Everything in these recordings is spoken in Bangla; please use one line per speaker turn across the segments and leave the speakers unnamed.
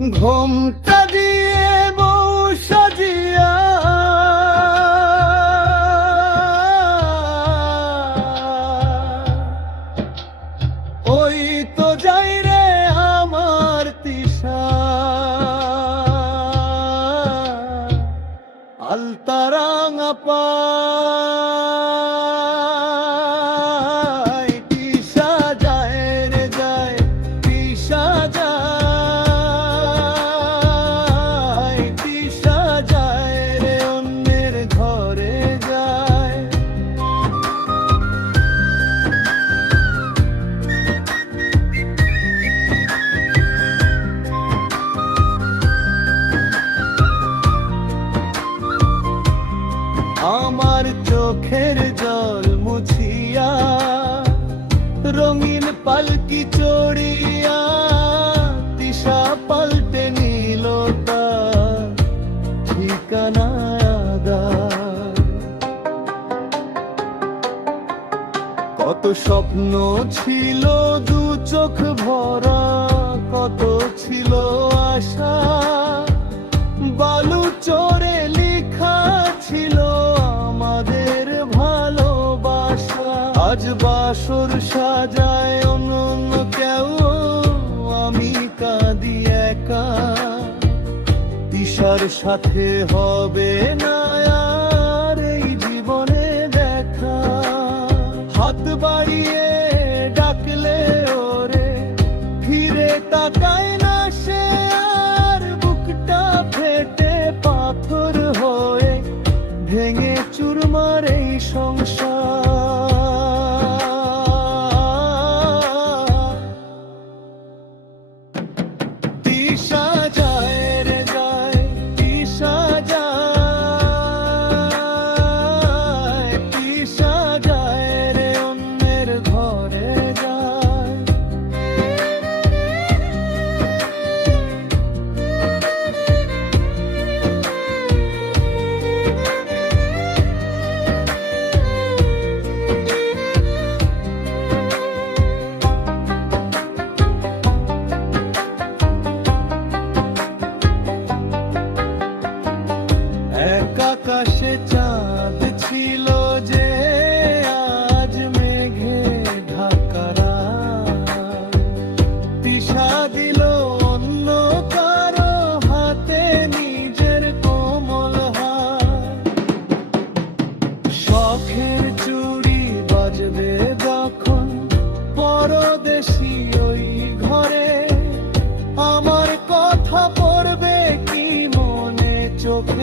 ঘোমটা দিয়ে বউ সাজিয়া। ওই তো যাই রে আমার তিশা। আলতারাঙা পায় চোখের জল মুছিয়া, রঙিন পালকি চড়িয়া দিশা পাল্টে নিল ঠিকানা। কত স্বপ্ন ছিল দু চোখ ভরা, কত ছিল আশা, বালু আজ বাসর সাজায়, অনন্য কেউ আমি কাঁদি একা। দিশার সাথে হবে না আর এই জীবনে দেখা। হাত বাড়িয়ে ডাকলে ওরে ফিরে তাকায়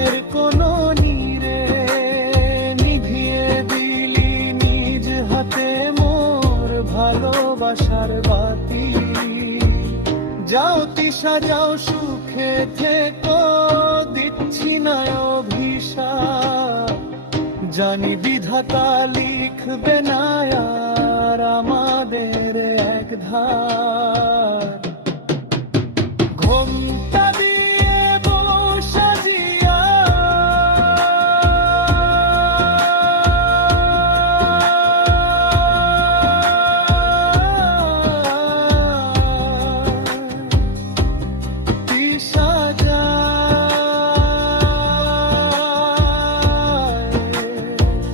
চোখের কোনো নীরে নিভিয়ে দিলি নিজ হাতে মোর ভালোবাসার বাতি। যাও তিসা যাও সুখে থেকো, দিচ্ছি না অভিশাপ। জানি বিধাতা লিখবে না আর আমাদের এক ধার 想